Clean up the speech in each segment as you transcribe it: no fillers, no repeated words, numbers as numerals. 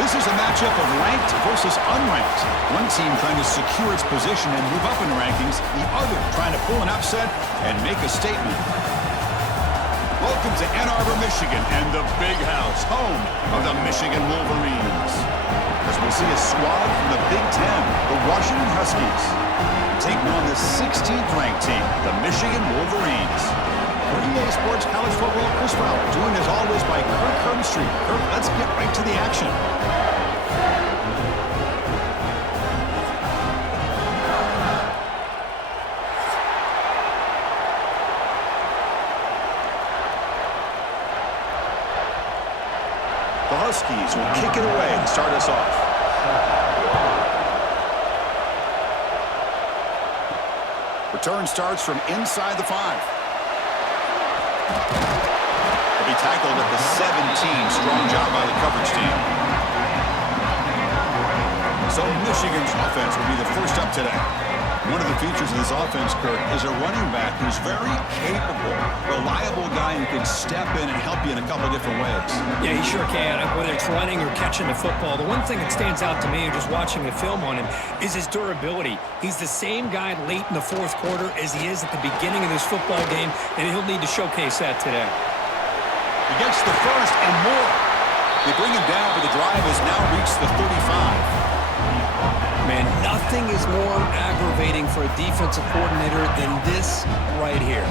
This is a matchup of ranked versus unranked. One team trying to secure its position and move up in the rankings, the other trying to pull an upset and make a statement. Welcome to Ann Arbor, Michigan, and the Big House, home of the Michigan Wolverines. As we'll see a squad from the Big Ten, the Washington Huskies, taking on the 16th ranked team, the Michigan Wolverines. For EA Sports College Football, Chris Fowler, joined as always by Kirk Herbstreit. Kirk, let's get right to the action. The Huskies will kick it away and start us off. Return starts from inside the 5. He'll be tackled at the 17. Strong job by the coverage team. So Michigan's offense will be the first up today. One of the features of this offense, Kirk, is a running back who's very capable, reliable guy who can step in and help you in a couple of different ways. Yeah, he sure can, whether it's running or catching the football. The one thing that stands out to me, just watching the film on him, is his durability. He's the same guy late in the fourth quarter as he is at the beginning of this football game, and he'll need to showcase that today. He gets the first and more. They bring him down, but the drive has now reached the 35. Man, nothing is more aggravating for a defensive coordinator than this right here.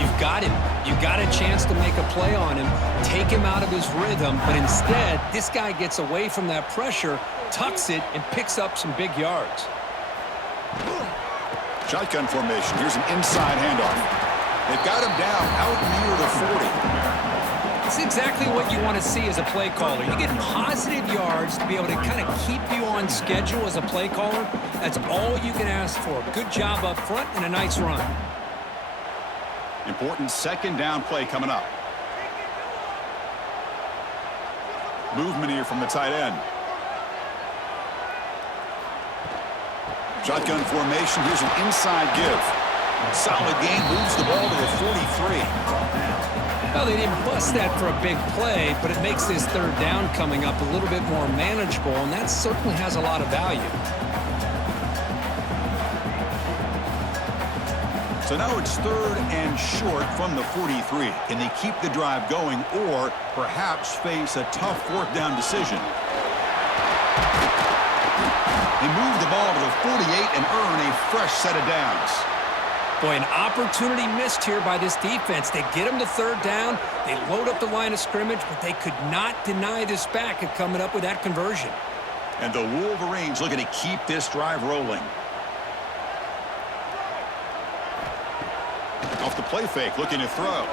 You've got him. You've got a chance to make a play on him, take him out of his rhythm, but instead, this guy gets away from that pressure, tucks it, and picks up some big yards. Shotgun formation. Here's an inside handoff. They've got him down out near the 40. It's exactly what you want to see as a play caller. You get positive yards to be able to kind of keep you on schedule as a play caller. That's all you can ask for. Good job up front and a nice run. Important second down play coming up. Movement here from the tight end. Shotgun formation. Here's an inside give. Solid gain. Moves the ball to the 43. Well, they didn't bust that for a big play, but it makes this third down coming up a little bit more manageable, and that certainly has a lot of value. So now it's third and short from the 43. Can they keep the drive going or perhaps face a tough fourth down decision? They move the ball to the 48 and earn a fresh set of downs. Boy, an opportunity missed here by this defense. They get them to third down. They load up the line of scrimmage, but they could not deny this back of coming up with that conversion. And the Wolverines looking to keep this drive rolling. Off the play fake, looking to throw.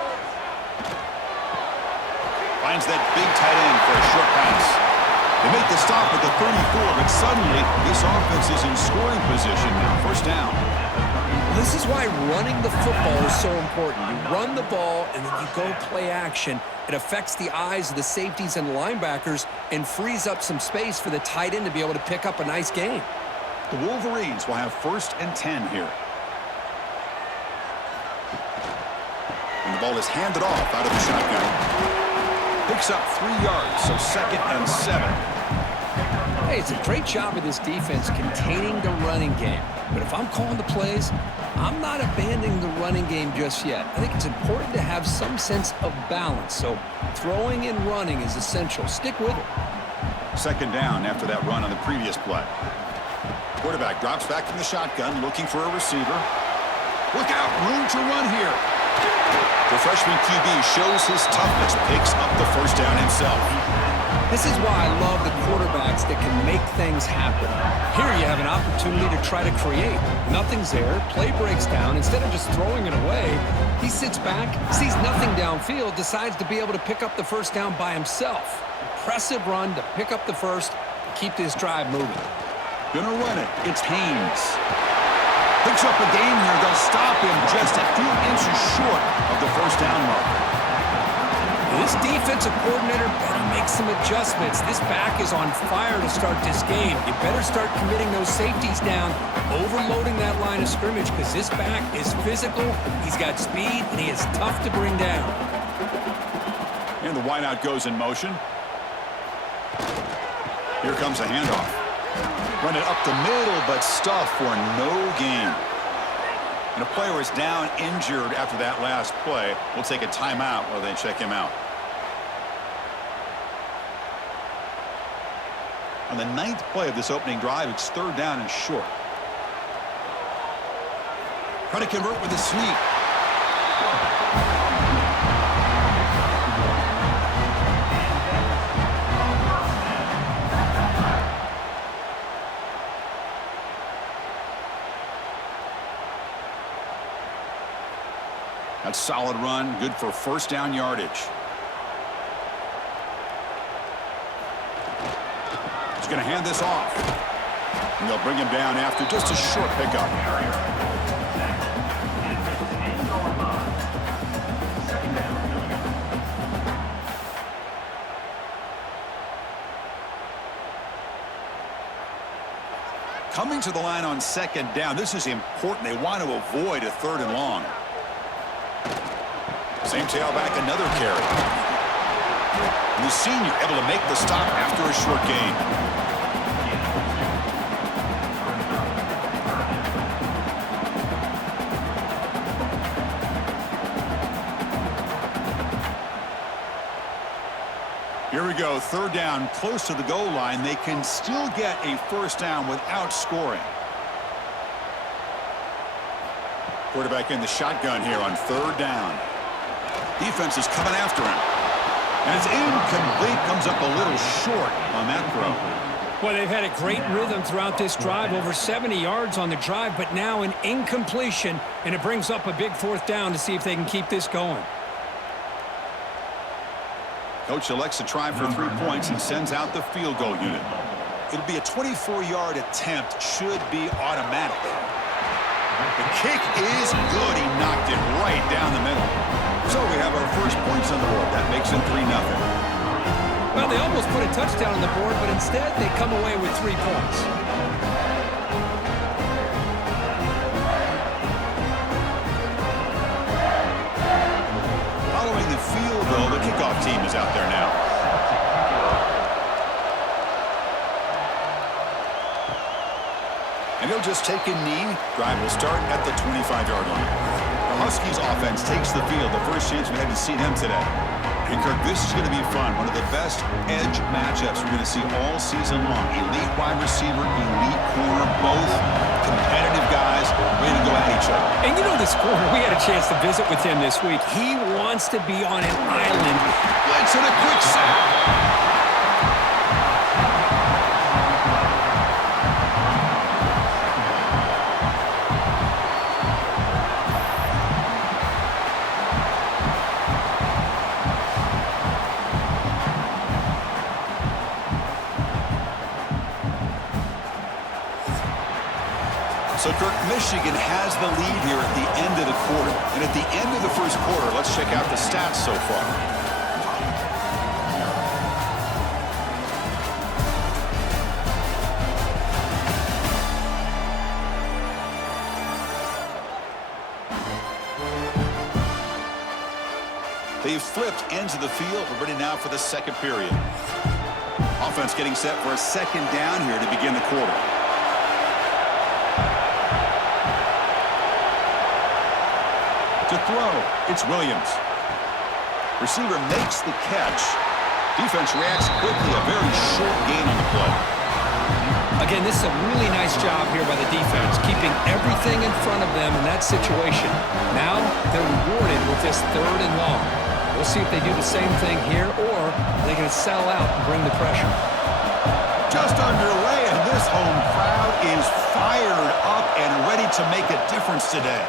Finds that big tight end for a short pass. They make the stop at the 34, but suddenly this offense is in scoring position now. First down. This is why running the football is so important. You run the ball, and then you go play action. It affects the eyes of the safeties and the linebackers and frees up some space for the tight end to be able to pick up a nice gain. The Wolverines will have first and 10 here. And the ball is handed off out of the shotgun. Picks up 3 yards, so second and 7. Hey, it's a great job of this defense containing the running game. But if I'm calling the plays, I'm not abandoning the running game just yet. I think it's important to have some sense of balance. So throwing and running is essential. Stick with it. Second down after that run on the previous play. Quarterback drops back from the shotgun, looking for a receiver. Look out, room to run here. The freshman QB shows his toughness, picks up the first down himself. This is why I love the quarterbacks that can make things happen. Here you have an opportunity to try to create. Nothing's there. Play breaks down. Instead of just throwing it away, he sits back, sees nothing downfield, decides to be able to pick up the first down by himself. Impressive run to pick up the first, to keep this drive moving. Gonna run it. It's Haynes. Picks up a gain here. They'll stop him just a few inches short of the first down marker. This defensive coordinator better make some adjustments. This back is on fire to start this game. You better start committing those safeties down, overloading that line of scrimmage, because this back is physical, he's got speed, and he is tough to bring down. And the wideout goes in motion. Here comes a handoff. Run it up the middle, but stuffed for no gain. And a player is down injured after that last play. We'll take a timeout while they check him out. On the 9th play of this opening drive, it's 3rd down and short. Try to convert with a sneak. That's a solid run, good for 1st down yardage. He's going to hand this off. And they'll bring him down after just a short pickup. Coming to the line on 2nd down, this is important. They want to avoid a 3rd and long. Same tailback, another carry. And the senior able to make the stop after a short gain. Here we go, 3rd down, close to the goal line. They can still get a 1st down without scoring. Quarterback in the shotgun here on 3rd down. Defense is coming after him. And it's incomplete. Comes up a little short on that throw. Well, they've had a great rhythm throughout this drive. Over 70 yards on the drive, but now an incompletion. And it brings up a big 4th down to see if they can keep this going. Coach elects to try for 3 points and sends out the field goal unit. It'll be a 24-yard attempt. Should be automatic. The kick is good. He knocked it right down the middle. So we have our first points on the board. That makes it 3-0. Well, they almost put a touchdown on the board, but instead they come away with 3 points. Following the field goal, the kickoff team is out there now. And he'll just take a knee. Drive will start at the 25-yard line. The Huskies offense takes the field. The first chance we had to see them today. And Kirk, this is going to be fun. One of the best edge matchups we're going to see all season long. Elite wide receiver, elite corner, both competitive guys ready to go at each other. And you know this corner, we had a chance to visit with him this week. He wants to be on an island. Blitz and a quick sack. So, Kirk, Michigan has the lead here at the end of the quarter. And at the end of the first quarter, let's check out the stats so far. They've flipped ends of the field. We're ready now for the 2nd period. Offense getting set for a 2nd down here to begin the quarter. To throw, it's Williams. Receiver makes the catch. Defense reacts quickly. A very short gain on the play. Again, this is a really nice job here by the defense, keeping everything in front of them in that situation. Now they're rewarded with this 3rd and long. We'll see if they do the same thing here, or they're going to settle out and bring the pressure. Just underway, and this home crowd is fired up and ready to make a difference today.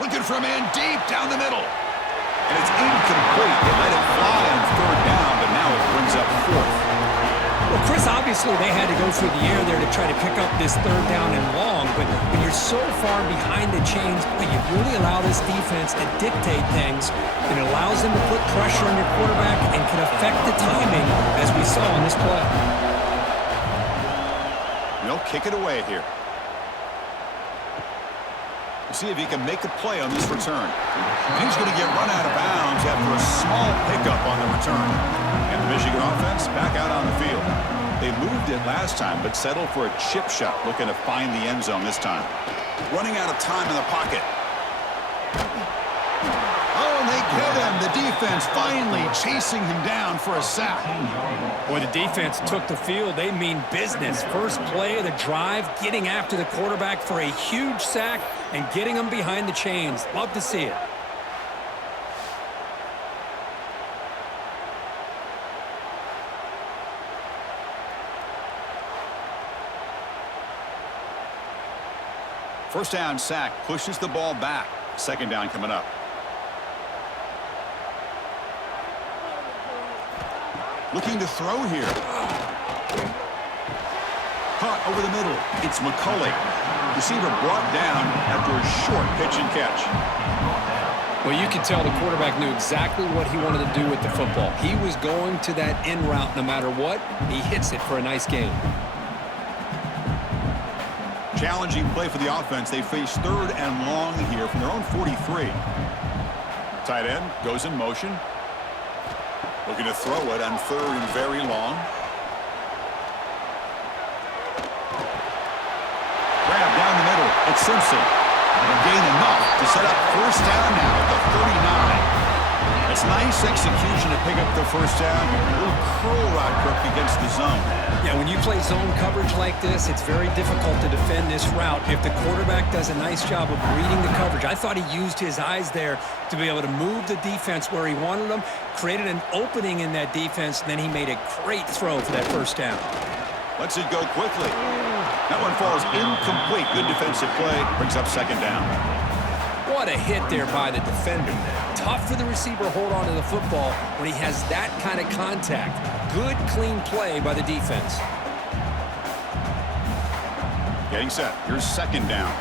Looking from in deep down the middle. And it's incomplete. They let it fly on 3rd down, but now it brings up 4th. Well, Chris, obviously they had to go through the air there to try to pick up this 3rd down and long, but when you're so far behind the chains, you really allow this defense to dictate things. It allows them to put pressure on your quarterback and can affect the timing, as we saw on this play. They'll kick it away here. We'll see if he can make a play on this return. And he's going to get run out of bounds after a small pickup on the return. And the Michigan offense back out on the field. last time, but settled for a chip shot, looking to find the end zone this time. Running out of time in the pocket. Oh, and they get him. The defense finally chasing him down for a sack. Boy, the defense took the field. They mean business. First play of the drive, getting after the quarterback for a huge sack and getting him behind the chains. Love to see it. First down sack pushes the ball back. Second down coming up. Looking to throw here. Caught over the middle. It's McCulley. Receiver brought down after a short pitch and catch. Well, you can tell the quarterback knew exactly what he wanted to do with the football. He was going to that in route no matter what. He hits it for a nice gain. Challenging play for the offense. They face third and long here from their own 43. Tight end goes in motion. Looking to throw it on third and very long. Grab down the middle. It's Simpson. And gain enough to set up first down now at the 39. It's nice execution to pick up the first down. A little curl route crook against the zone. Yeah, when you play zone coverage like this, it's very difficult to defend this route if the quarterback does a nice job of reading the coverage. I thought he used his eyes there to be able to move the defense where he wanted them, created an opening in that defense, and then he made a great throw for that first down. Lets it go quickly. That one falls incomplete. Good defensive play. Brings up second down. What a hit there by the defender. Tough for the receiver to hold on to the football when he has that kind of contact. Good, clean play by the defense. Getting set. Here's second down.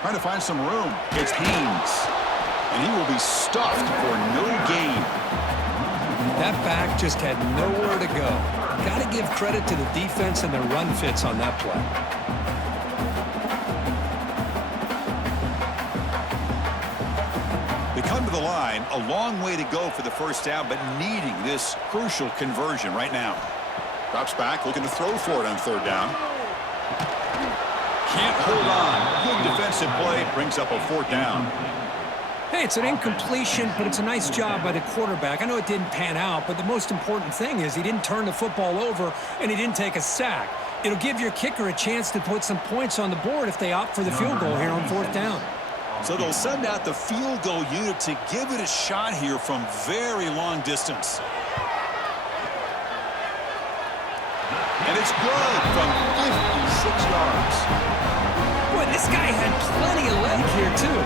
Trying to find some room. It's Haynes. And he will be stuffed for no gain. That back just had nowhere to go. Got to give credit to the defense and their run fits on that play. They come to the line, a long way to go for the first down, but needing this crucial conversion right now. Drops back, looking to throw for it on third down. Can't hold on. Good defensive play, brings up a fourth down. Hey, it's an incompletion, but it's a nice job by the quarterback. I know it didn't pan out, but the most important thing is he didn't turn the football over and he didn't take a sack. It'll give your kicker a chance to put some points on the board if they opt for the field goal here on fourth down. So they'll send out the field goal unit to give it a shot here from very long distance. And it's good from 56 yards. Boy, this guy had plenty of leg here, too.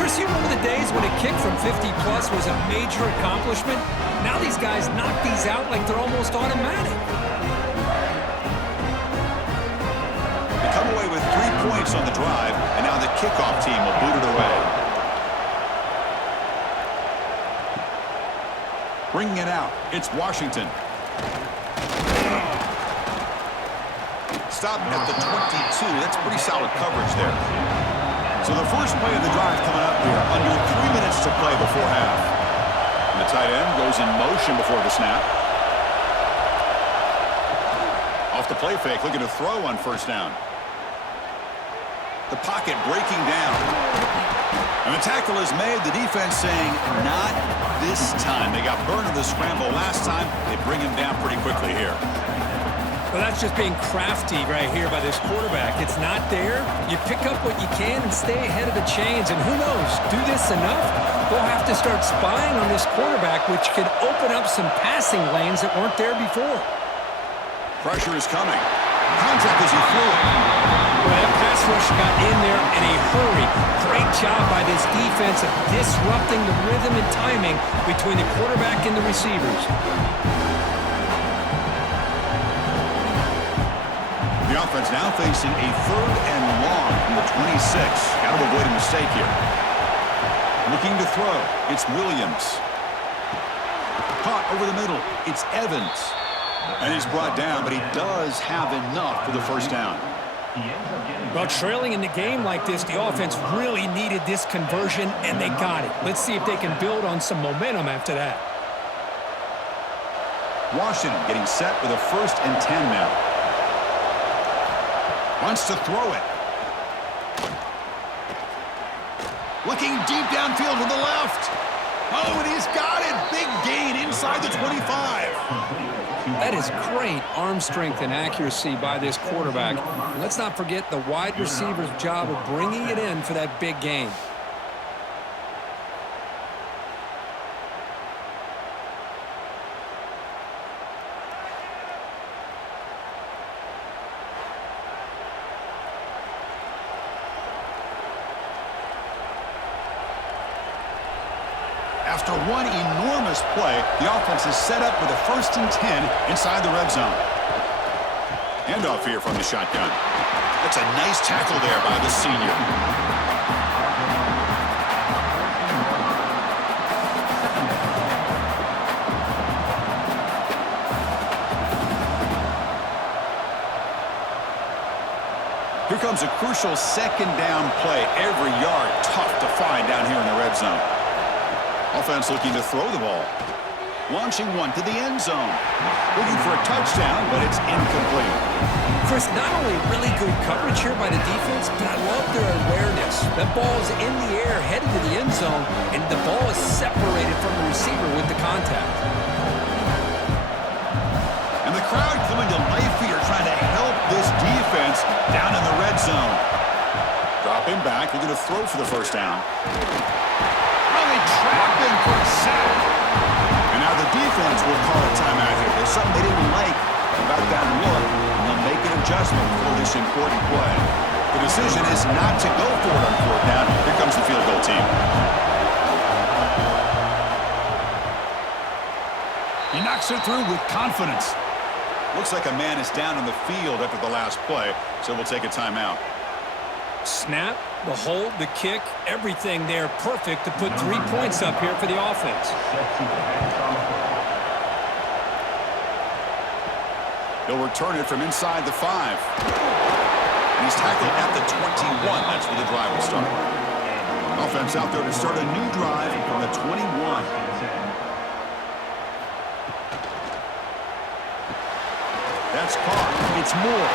Chris, you remember the days when a kick from 50-plus was a major accomplishment? Now these guys knock these out like they're almost automatic. They come away with 3 points on the drive, and now the kickoff team will boot it away. Bringing it out, it's Washington. Stop at the 22. That's pretty solid coverage there. So the first play of the drive coming up here. Under 3 minutes to play before half. And the tight end goes in motion before the snap. Off the play fake, looking to throw on first down. The pocket breaking down. And the tackle is made. The defense saying, not this time. They got burned in the scramble last time. They bring him down pretty quickly here. Well, that's just being crafty right here by this quarterback. It's not there. You pick up what you can and stay ahead of the chains. And who knows, do this enough, we'll have to start spying on this quarterback, which could open up some passing lanes that weren't there before. Pressure is coming. Contact as he threw it. Well, that pass rush got in there in a hurry. Great job by this defense of disrupting the rhythm and timing between the quarterback and the receivers. The offense now facing a third and long from the 26. Got to avoid a mistake here. Looking to throw. It's Williams. Caught over the middle. It's Evans. And he's brought down, but he does have enough for the first down. Well, trailing in the game like this, the offense really needed this conversion, and they got it. Let's see if they can build on some momentum after that. Washington getting set with a 1st and 10 now. Wants to throw it. Looking deep downfield to the left. Oh, and he's got it. Big gain inside the 25. That is great arm strength and accuracy by this quarterback. And let's not forget the wide receiver's job of bringing it in for that big gain. After one enormous play, the offense is set up with a 1st and 10 inside the red zone. Handoff here from the shotgun. That's a nice tackle there by the senior. Here comes a crucial 2nd down play. Every yard tough to find down here in the red zone. Offense looking to throw the ball. Launching one to the end zone. Looking for a touchdown, but it's incomplete. Chris, not only really good coverage here by the defense, but I love their awareness. That ball is in the air, headed to the end zone, and the ball is separated from the receiver with the contact. And the crowd coming to life here, trying to help this defense down in the red zone. Dropping back, looking to throw for the 1st down. Trap him for a sack. And now the defense will call a timeout here. There's something they didn't like about that look, and they'll make an adjustment for this important play. The decision is not to go for it on 4th down. Here comes the field goal team. He knocks it through with confidence. Looks like a man is down on the field after the last play, so we'll take a timeout. Snap, the hold, the kick, everything there perfect to put 3 points up here for the offense. He'll return it from inside the 5. And he's tackled at the 21. That's where the drive will start. Offense out there to start a new drive from the 21. That's caught. It's Moore.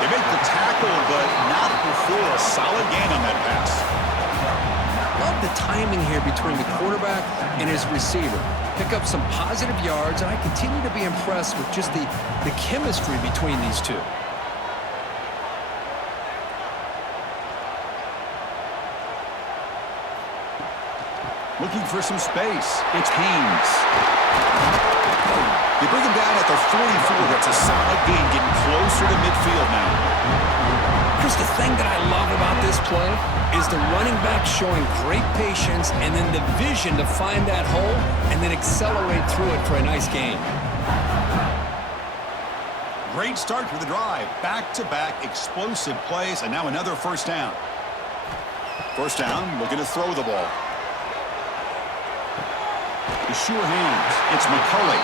They make the tackle, but not before a solid gain on that pass. Love the timing here between the quarterback and his receiver. Pick up some positive yards, and I continue to be impressed with just the chemistry between these two. Looking for some space. It's Haynes. They bring him down at the 44. That's a solid gain, getting closer to midfield now. Chris, the thing that I love about this play is the running back showing great patience and then the vision to find that hole and then accelerate through it for a nice gain. Great start to the drive. Back-to-back explosive plays, and now another 1st down. 1st down, looking to throw the ball. The sure hands. It's McCulley.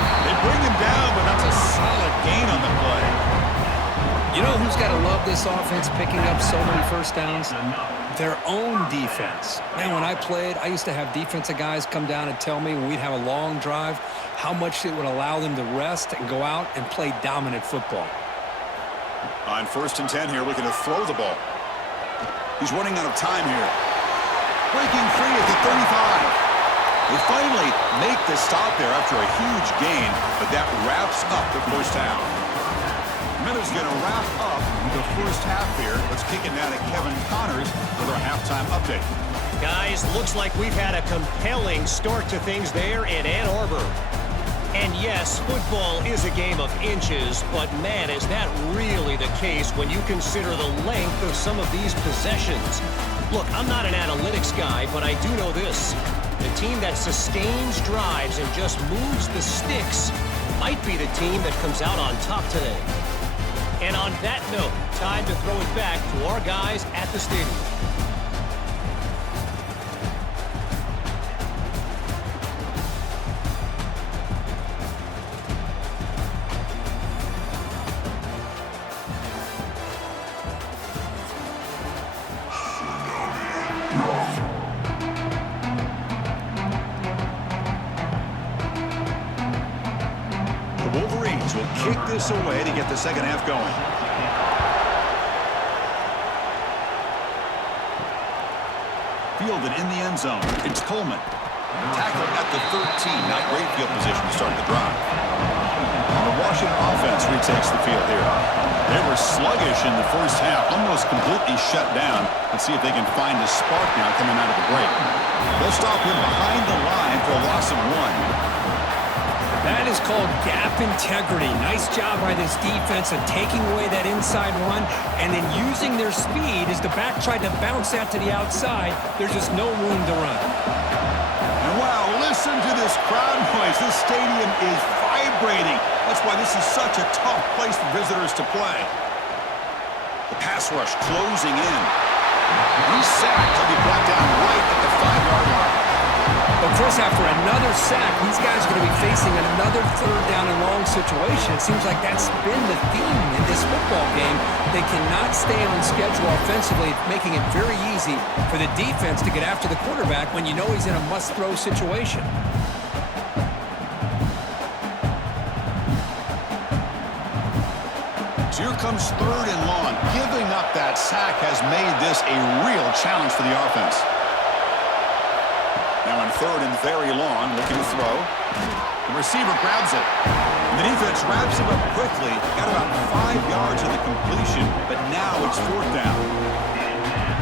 They bring him down, but that's a solid gain on the play. You know who's got to love this offense picking up so many 1st downs? Their own defense. Man, when I played, I used to have defensive guys come down and tell me when we'd have a long drive how much it would allow them to rest and go out and play dominant football. On 1st and 10 here, looking to throw the ball. He's running out of time here. Breaking free at the 35. They finally make the stop there after a huge gain, but that wraps up the 1st half. Miller's going to wrap up the 1st half here. Let's kick it down to Kevin Connors with our halftime update. Guys, looks like we've had a compelling start to things there in Ann Arbor. And yes, football is a game of inches, but man, is that really the case when you consider the length of some of these possessions. Look, I'm not an analytics guy, but I do know this. The team that sustains drives and just moves the sticks might be the team that comes out on top today. And on that note, time to throw it back to our guys at the stadium. Wolverines will kick this away to get the second half going. Fielded in the end zone. It's Coleman. Tackled at the 13. Not great field position to start the drive. The Washington offense retakes the field here. They were sluggish in the first half, almost completely shut down. Let's see if they can find a spark now coming out of the break. They'll stop him behind the line for a loss of 1. That is called gap integrity. Nice job by this defense of taking away that inside run and then using their speed as the back tried to bounce that to the outside. There's just no room to run. And wow, listen to this crowd noise. This stadium is vibrating. That's why this is such a tough place for visitors to play. The pass rush closing in. He's sacked. He'll be brought down right at the 5-yard line. But Chris, after another sack, these guys are going to be facing another third down and long situation. It seems like that's been the theme in this football game. They cannot stay on schedule offensively, making it very easy for the defense to get after the quarterback when you know he's in a must-throw situation. So here comes 3rd and long. Giving up that sack has made this a real challenge for the offense. Now on 3rd and very long, looking to throw. The receiver grabs it. And the defense wraps him up quickly. Got about 5 yards of the completion, but now it's 4th down.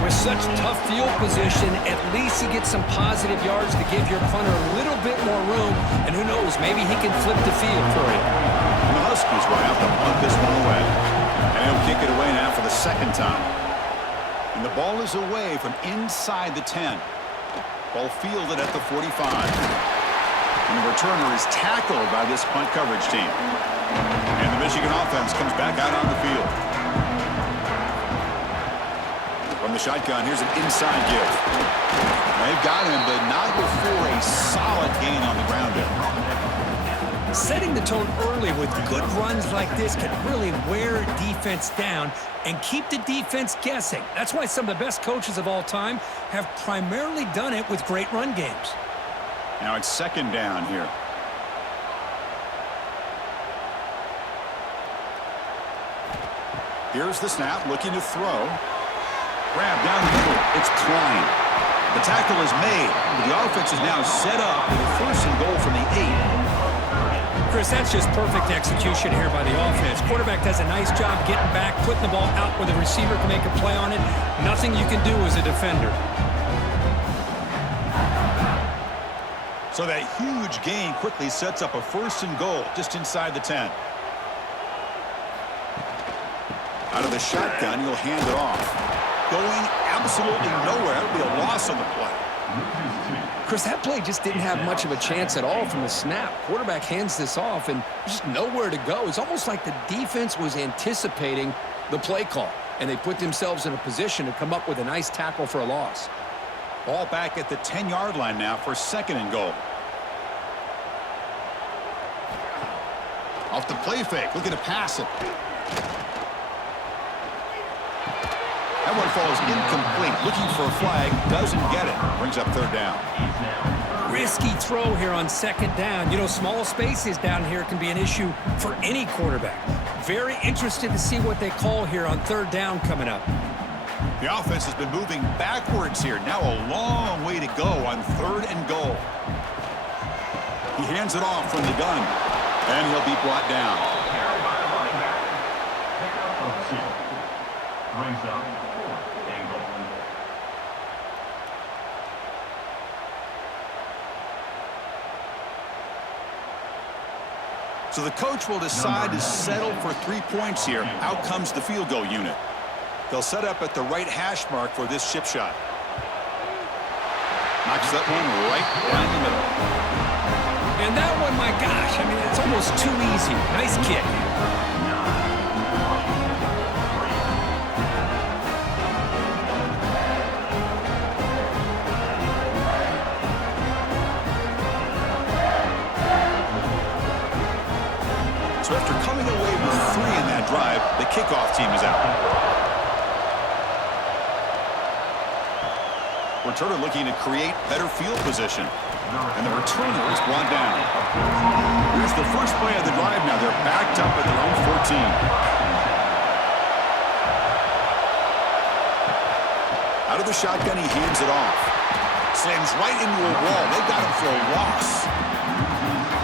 With such tough field position, at least he gets some positive yards to give your punter a little bit more room. And who knows, maybe he can flip the field for you. And the Huskies will have to punt this one away. And he'll kick it away now for the 2nd time. And the ball is away from inside the 10. Ball fielded at the 45. And the returner is tackled by this punt coverage team. And the Michigan offense comes back out on the field. From the shotgun, here's an inside give. They've got him, but not before a solid gain on the ground there. Setting the tone early with good runs like this can really wear defense down and keep the defense guessing. That's why some of the best coaches of all time have primarily done it with great run games. Now it's 2nd down here. Here's the snap, looking to throw. Grab down the middle. It's Klein. The tackle is made. The offense is now set up with a 1st and goal from the 8. Chris, that's just perfect execution here by the offense. Quarterback does a nice job getting back, putting the ball out where the receiver can make a play on it. Nothing you can do as a defender. So that huge gain quickly sets up a 1st and goal just inside the 10. Out of the shotgun, he'll hand it off. Going absolutely nowhere. It'll be a loss on the play. Chris, that play just didn't have much of a chance at all from the snap. Quarterback hands this off and just nowhere to go. It's almost like the defense was anticipating the play call, and they put themselves in a position to come up with a nice tackle for a loss. Ball back at the 10-yard line now for 2nd and goal. Off the play fake, looking to pass it. That one falls incomplete. Looking for a flag, doesn't get it. Brings up 3rd down. Risky throw here on 2nd down. You know, small spaces down here can be an issue for any quarterback. Very interested to see what they call here on 3rd down coming up. The offense has been moving backwards here. Now a long way to go on 3rd and goal. He hands it off from the gun, and he'll be brought down. So the coach will decide to settle for 3 points here. Out comes the field goal unit. They'll set up at the right hash mark for this chip shot. Knocks that one right down the middle. And that one, my gosh, I mean, it's almost too easy. Nice kick. So after coming away with 3 in that drive, the kickoff team is out. Returner looking to create better field position. And the returner is brought down. Here's the first play of the drive now. They're backed up at their own 14. Out of the shotgun, he hands it off. Slams right into a wall. They got him for a loss.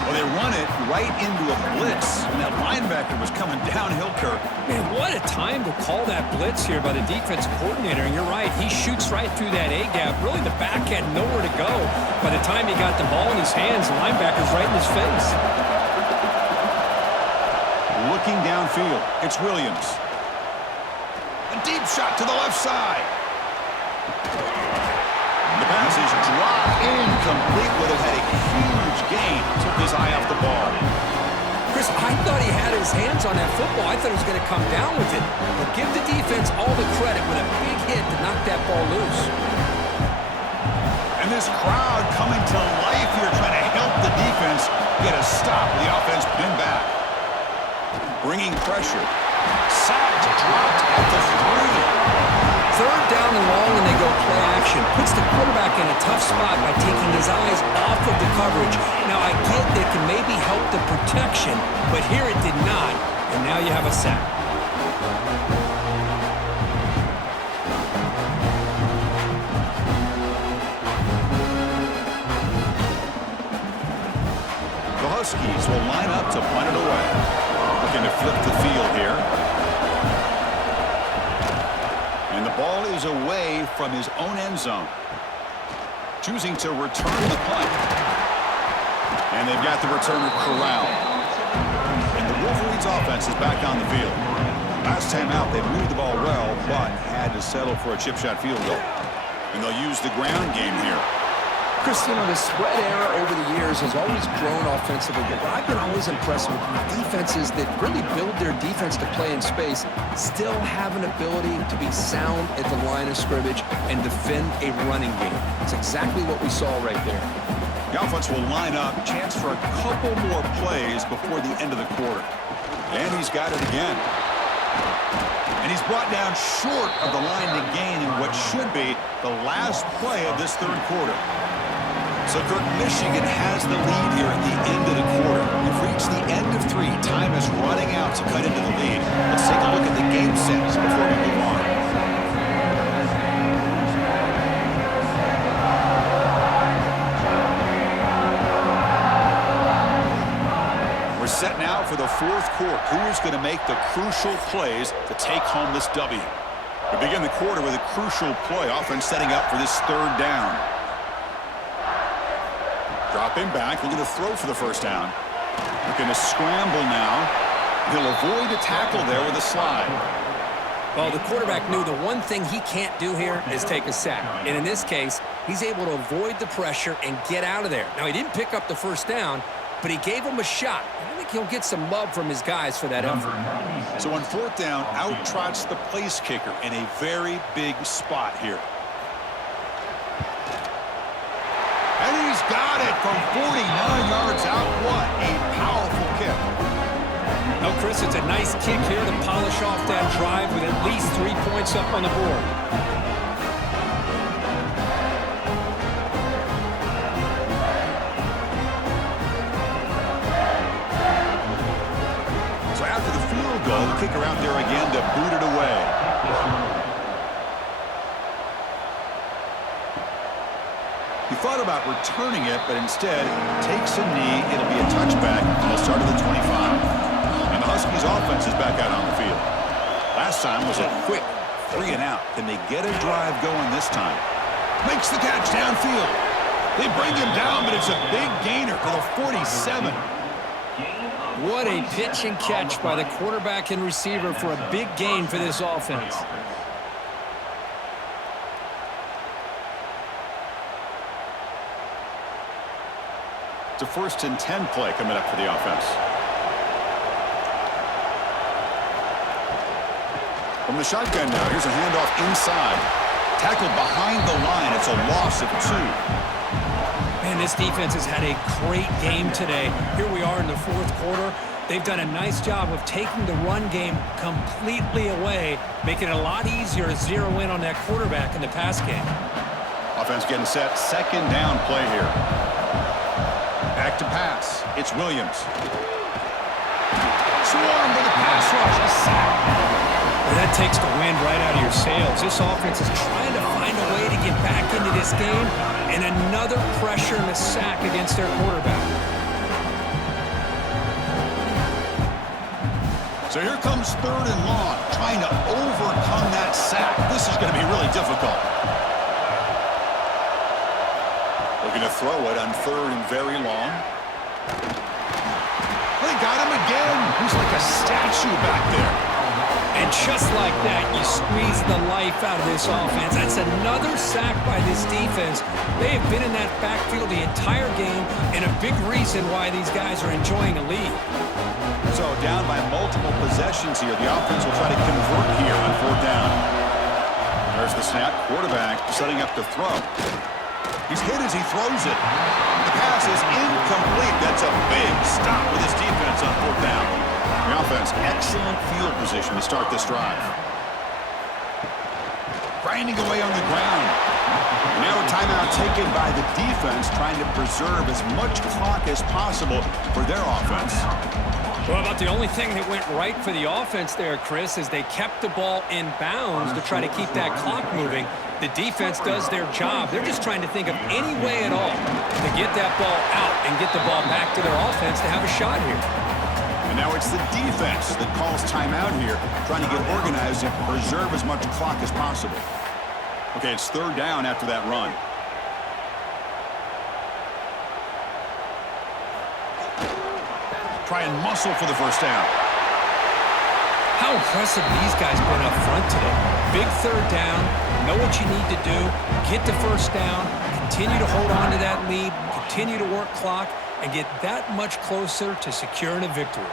Well, they run it right into a blitz, and that linebacker was coming downhill, Kirk. Man, what a time to call that blitz here by the defense coordinator. And you're right, he shoots right through that A-gap. Really, the back had nowhere to go. By the time he got the ball in his hands, the linebacker's right in his face. Looking downfield, it's Williams. A deep shot to the left side. The pass is dropped incomplete. Would have had a huge gain. Took his eye off the ball. Chris, I thought he had his hands on that football. I thought he was going to come down with it. But give the defense all the credit with a big hit to knock that ball loose. And this crowd coming to life here, trying to help the defense get a stop. The offense pinned back. Bringing pressure. Sacked, dropped at the 3. Third down and long, and they go play action. Puts the quarterback in a tough spot by taking his eyes off of the coverage. Now, I get that can maybe help the protection, but here it did not, and now you have a sack. The Huskies will line up to punt it away. Looking to flip the field here. And the ball is away from his own end zone. Choosing to return the punt. And they've got the returner corralled. And the Wolverines offense is back on the field. Last time out, they moved the ball well, but had to settle for a chip shot field goal. And they'll use the ground game here. Chris, you know, the spread era over the years has always grown offensively, but I've been always impressed with defenses that really build their defense to play in space, still have an ability to be sound at the line of scrimmage and defend a running game. It's exactly what we saw right there. The offense will line up, chance for a couple more plays before the end of the quarter. And he's got it again. And he's brought down short of the line to gain in what should be the last play of this third quarter. So, Kirk, Michigan has the lead here at the end of the quarter. We've reached the end of 3. Time is running out to cut into the lead. Let's take a look at the game sets before we move on. We're set now for the fourth quarter. Who's going to make the crucial plays to take home this W? We begin the quarter with a crucial play. Offense setting up for this third down. Dropping back, looking to throw for the first down. Looking to scramble now. He'll avoid a tackle there with a slide. Well, the quarterback knew the one thing he can't do here is take a sack. And in this case, he's able to avoid the pressure and get out of there. Now, he didn't pick up the first down, but he gave him a shot. I think he'll get some love from his guys for that effort. So on fourth down, out trots the place kicker in a very big spot here. And he's got it from 49 yards out. What a powerful kick. No, Chris, it's a nice kick here to polish off that drive with at least 3 points up on the board. So after the field goal, the kicker out there again to boot it away. He thought about returning it, but instead takes a knee. It'll be a touchback, and they'll start at the 25. And the Huskies offense is back out on the field. Last time was a quick 3 and out. Can they get a drive going this time? Makes the catch downfield. They bring him down, but it's a big gainer for the 47. What a pitch and catch by the quarterback and receiver for a big gain for this offense. It's a 1st and 10 play coming up for the offense. From the shotgun now, here's a handoff inside. Tackled behind the line. It's a loss of 2. Man, this defense has had a great game today. Here we are in the fourth quarter. They've done a nice job of taking the run game completely away, making it a lot easier to zero in on that quarterback in the pass game. A Offense getting set. Second down play here. Back to pass. It's Williams. Swarm to the pass rush. A sack. Well, that takes the wind right out of your sails. This offense is trying to find a way to get back into this game, and another pressure and a sack against their quarterback. So here comes third and long, trying to overcome that sack. This is going to be really difficult. Looking to throw it on third and very long. They got him again. He's like a statue back there. And just like that, you squeeze the life out of this offense. That's another sack by this defense. They have been in that backfield the entire game, and a big reason why these guys are enjoying a lead. So down by multiple possessions here. The offense will try to convert here on fourth down. There's the snap. Quarterback setting up to throw. He's hit as he throws it. The pass is incomplete. That's a big stop with this defense on fourth down. The offense, excellent field position to start this drive. Grinding away on the ground. Now a timeout taken by the defense, trying to preserve as much clock as possible for their offense. Well, about the only thing that went right for the offense there, Chris, is they kept the ball in bounds to try to keep that clock moving. The defense does their job. They're just trying to think of any way at all to get that ball out and get the ball back to their offense to have a shot here. And now it's the defense that calls timeout here, trying to get organized and preserve as much clock as possible. Okay, it's third down after that run. Try and muscle for the first down. How impressive these guys been up front today. Big third down, know what you need to do, get the first down, continue to hold on to that lead, continue to work clock, and get that much closer to securing a victory.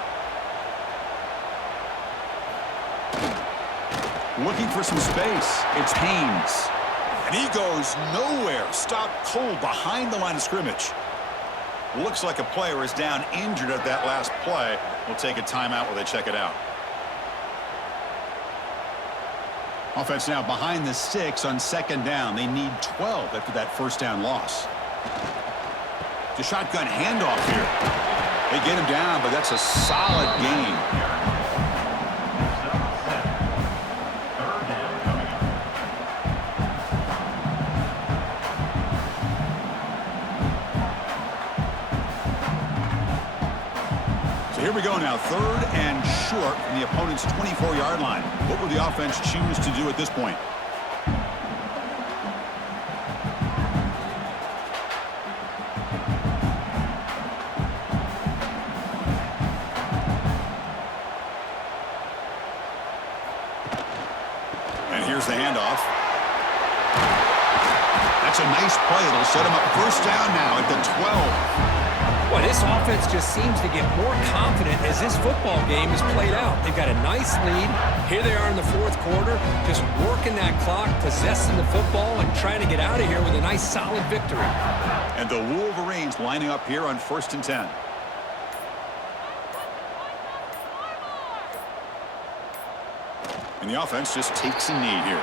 Looking for some space. It's Haynes. And he goes nowhere. Stopped cold behind the line of scrimmage. Looks like a player is down injured at that last play. We'll take a timeout while they check it out. Offense now behind the sticks on second down. They need 12 after that first down loss. The shotgun handoff here. They get him down, but that's a solid gain. Here we go now, third and short from the opponent's 24-yard line. What will the offense choose to do at this point? And here's the handoff. That's a nice play. It'll set him up first down now at the 12. Well, this offense just seems to get more confident as this football game is played out. They've got a nice lead. Here they are in the fourth quarter, just working that clock, possessing the football, and trying to get out of here with a nice, solid victory. And the Wolverines lining up here on 1st and 10. And the offense just takes a knee here.